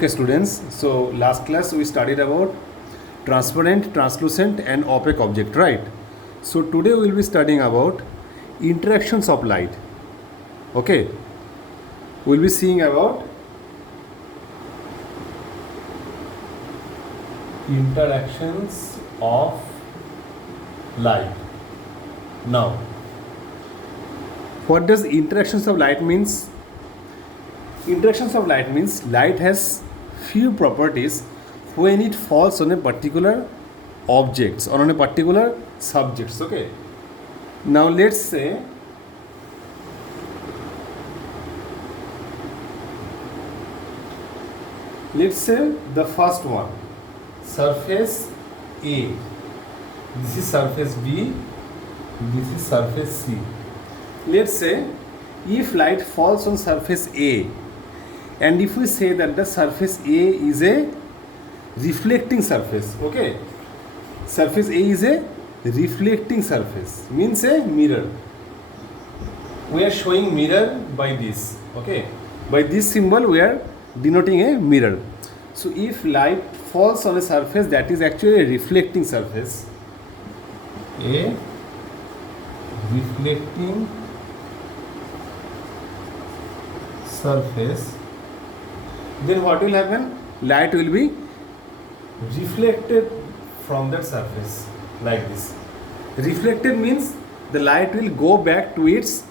Okay, students. So last class we studied about transparent, translucent, and opaque object, right? So today we will be studying about interactions of light. Okay, we will be seeing about interactions of light. Now, what does interactions of light means? Interactions of light means light has few properties when it falls on a particular objects or on a particular subjects. Okay, now let's say the first one, surface A, this is surface B, this is surface C. Let's say if light falls on surface A, and if we say that the surface A is a reflecting surface, okay, surface A is a reflecting surface, means a mirror. We are showing mirror by this, okay, by this symbol we are denoting a mirror. So if light falls on a surface that is actually a reflecting surface, a reflecting surface, then what will happen? Light will be reflected from that surface like this. Reflected means the light will go back to its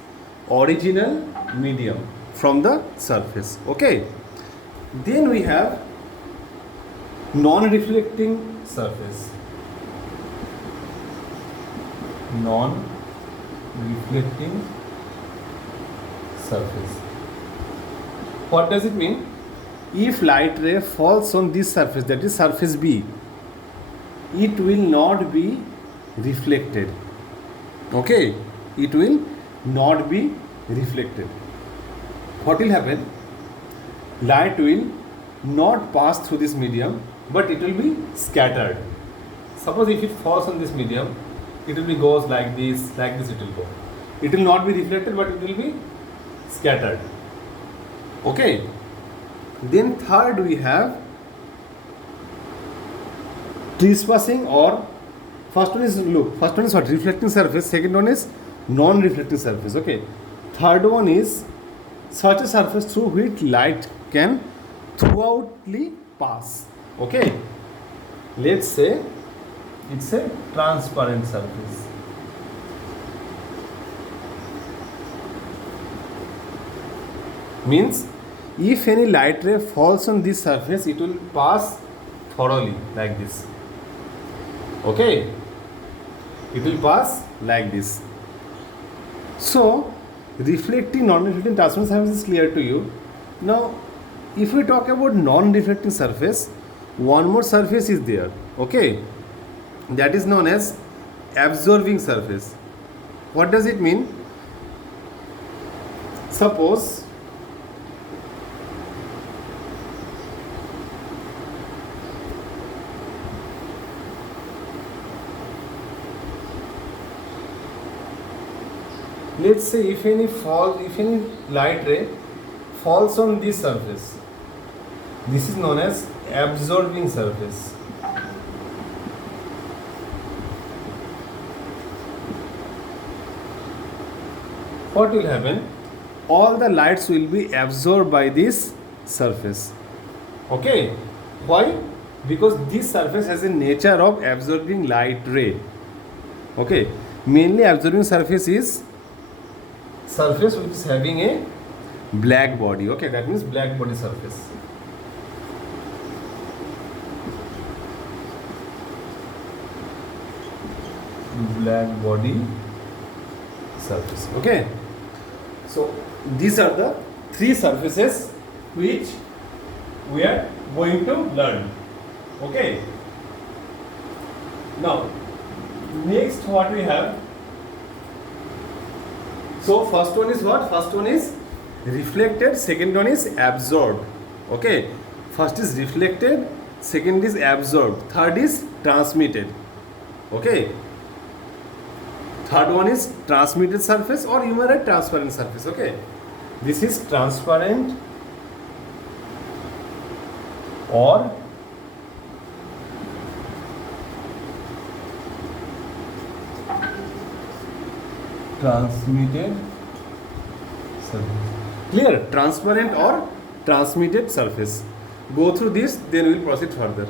original medium from the surface. Okay. Then we have non-reflecting surface. Non-reflecting surface. What does it mean? If light ray falls on this surface, that is surface B, it will not be reflected. Okay, it will not be reflected. What will happen? Light will not pass through this medium, but it will be scattered. Suppose if it falls on this medium, it will be goes like this it will go. It will not be reflected, but it will be scattered. Okay. Then third we have trespassing, or first one is what? Reflecting surface. Second one is non-reflecting surface. Okay. Third one is such a surface through which light can throughoutly pass. Okay. Let's say it's a transparent surface. Means if any light ray falls on this surface, it will pass thoroughly like this. Okay, it will pass like this. So reflecting, non-reflecting, transparent surface is clear to you. Now if we talk about non-reflecting surface, one more surface is there. Okay, that is known as absorbing surface. What does it mean? Suppose let's say if any light ray falls on this surface, this is known as absorbing surface. What will happen? All the lights will be absorbed by this surface. Okay. Why? Because this surface has a nature of absorbing light ray. Okay. Mainly absorbing surface is surface which is having a black body. Okay, that means black body surface. Black body surface. Okay, so these are the three surfaces which we are going to learn. Okay, now next what we have. So first one is what? First one is reflected, second one is absorbed. Okay, first is reflected, second is absorbed, third is transmitted. Okay, third one is transmitted surface, or you may write transparent surface. Okay, this is transparent or transmitted surface. Clear? Transparent or transmitted surface. Go through this, then we will proceed further.